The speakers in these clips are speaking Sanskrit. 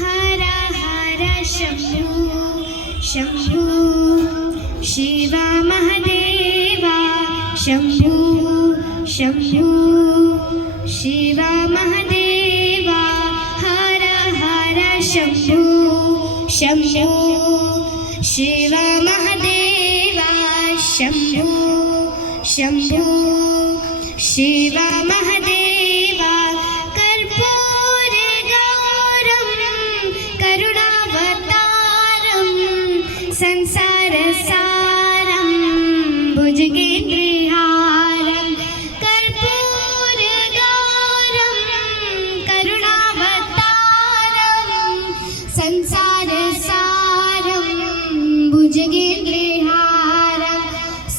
हर हर शंभु शंभु शिव महादेवा शंभु शंभु शिव महादेवा हर हर शंभु शंभु शिव महादेवा शंभु शंभु शिव महादेवा कर्पूर गौरम करुणावतारम संसार सारम भुजगेन्द्रहारम कर्पूर गौरम करुणावतारम संसार सारम भुजगेन्द्रहारम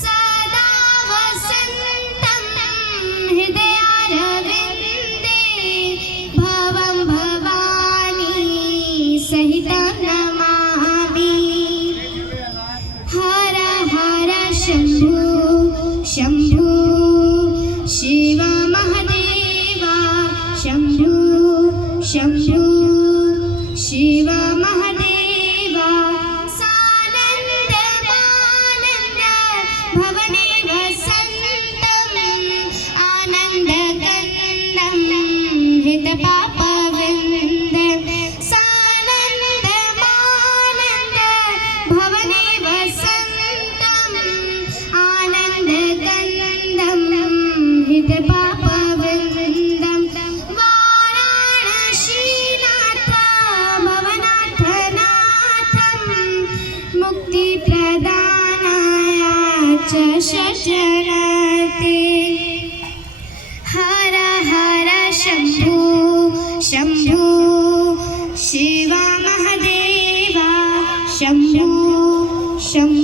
सदा वसन्तं हृदयारविन्दे भवं भवानी सहितं नमामि। हर हर शंभु शंभु शिव महादेवा शंभु शंभु शिव महादेवा सानंद मानंद भवने वसंतम आनंद गंधम हित पाप विंदम सानंद मानंद भवने वसंतम आनंद गंधम हित पाप विंदम वाराणसीनाथ भवनाथ नाथम मुक्ति प्रदानाय च शरणते। हर हर शंभु शंभु शिव महादेवा शंभु शंभु